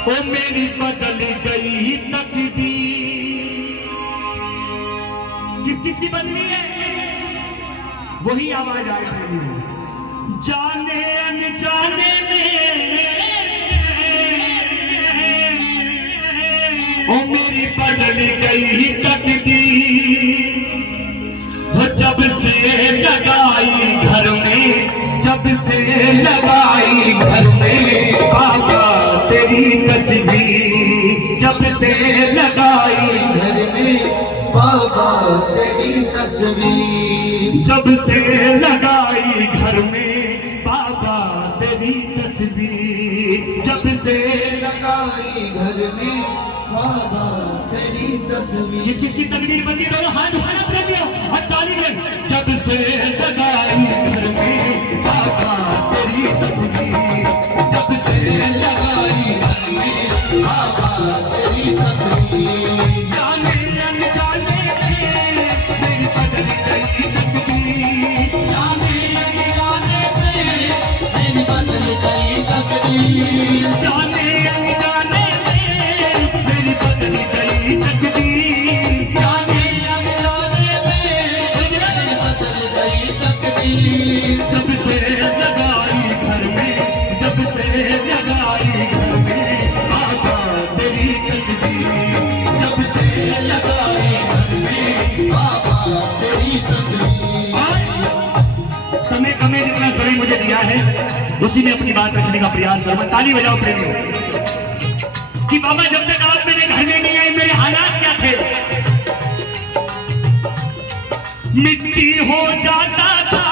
ओ मेरी बदल गई तकदीर। किस किस की बदली है? वही आवाज आ रही है। जाने अनजाने में ओ मेरी बदल गई तकदीर। जब से लगाई घर में, जब से लगाई घर में बाबा तेरी तस्वीर। जब से लगाई घर में बाबा तेरी तस्वीर। जब से लगाई घर में बाबा तेरी तस्वीर। जब से लगाई घर में बाबा तेरी तस्वीर। किसकी तकदीर बनी? दोनों हाथ उठाना प्रेमियों और ताली में। जब से लगाई घर में बाबा तेरी तस्वीर। जब से लगाई घर में बाबा तेरी तस्वीर। जाने अनजाने में मेरी बदल गई तकदीर। जाने अनजाने में मेरी बदल गई तकदीर। जाने अनजाने में मेरी बदल गई तकदीर। जाने अनजाने में मेरी बदल गई तकदीर। जब से लगाई घर में, जब से लगाई घर में बाबा तेरी तस्वीर। जब से लगाई घर में बाबा तेरी तस्वीर। समय कमे जितना समय मुझे दिया है उसी में अपनी बात रखने का प्रयास करूंगा। ताली बजाओ प्रेमियों कि बाबा जब तक आप मेरे घर में नहीं आए मेरे हालात क्या थे। मिट्टी हो जाता था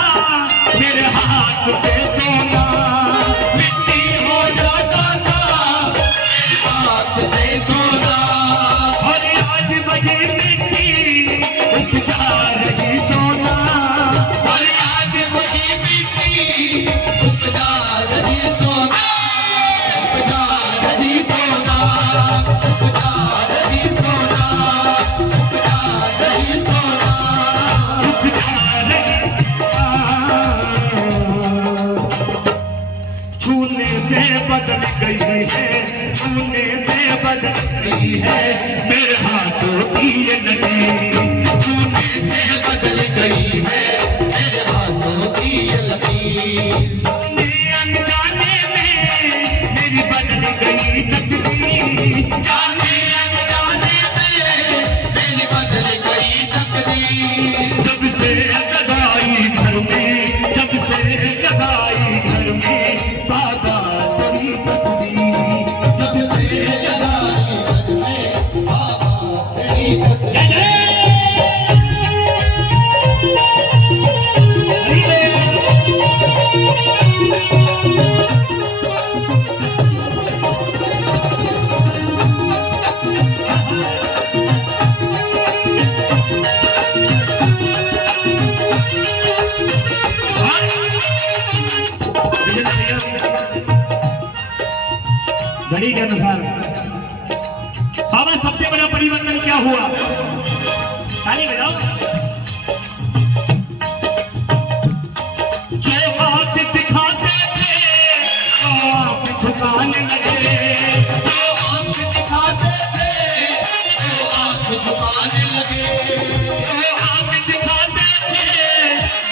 मेरे हाथ से सोना। मिट्टी हो जाता था मेरे हाथ से सोना। और आज वही मिट्टी उपजा रही सोना। और आज वही मिट्टी उपजा रही सोना। उपजा रही सोना। उपजा रही सोना। उपजा रही सोना। छूने से बदल गई है, छूने से बदल गई है मेरे हाथों की ये लकीर। छूने से बदल गई है मेरे हाथों की ये लकीर। अनजाने में मेरी बदल गई तकदीर। जाने अनजाने में मेरी बदल गई तकदीर। जब से लगाई घर में, जब से लगाई घर में बाबा तेरी तस्वीर। जब से लगाई घर में बाबा तेरी तस्वीर। घड़ी के अनुसार बाबा सबसे बड़ा परिवर्तन क्या हुआ? ताली बजाओ। जो हाथ दिखाते थे आप झुकाने लगे। जो आंख दिखाते थे वो आंख झुकाने लगे। जो आंख दिखाते थे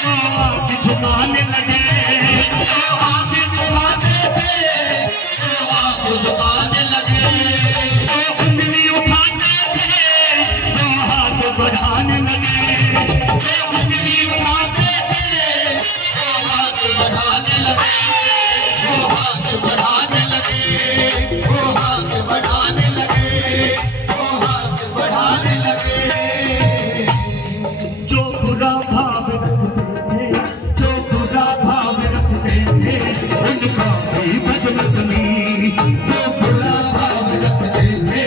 वो आंख झुकाने लगे। जो आंख दिखाते थे वो आंख झुकाने लगे। जो उंगली उठाते थे वो हाथ बढ़ाने लगे। जो उंगली उठाते थे वो हाथ बढ़ाने लगे। वो हाथ बढ़ाने लगे। वो हाथ बढ़ाने लगे। वो हाथ बढ़ाने लगे। जो बुरा भाव रखते थे, जो बुरा भाव रखते थे उनका भी बदला नहीं। जो बुरा भाव रखते थे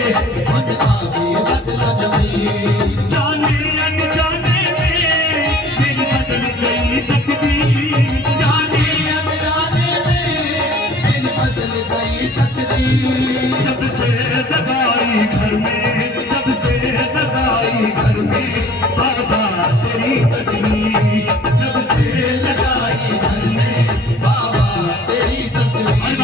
उनका भी बदला नहीं। जाने अनजाने में मेरी बदल गई तकदीर। जाने अनजाने में मेरी बदल गई तकदीर। जब से लगाई घर में, जब से लगाई घर में बाबा तेरी तस्वीर। जब से लगाई घर में बाबा तेरी तस्वीर।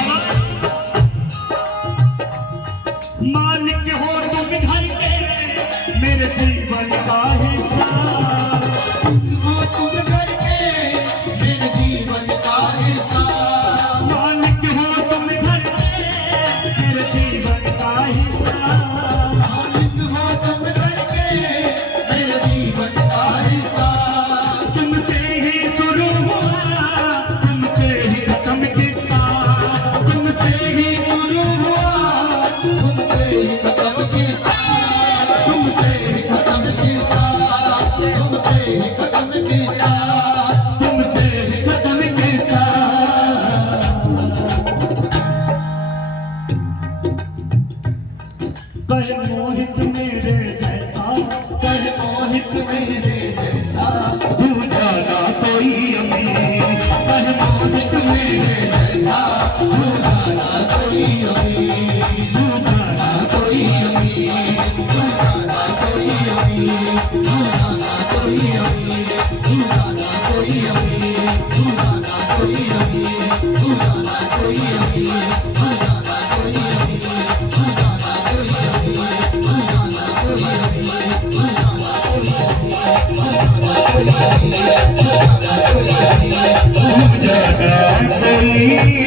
गई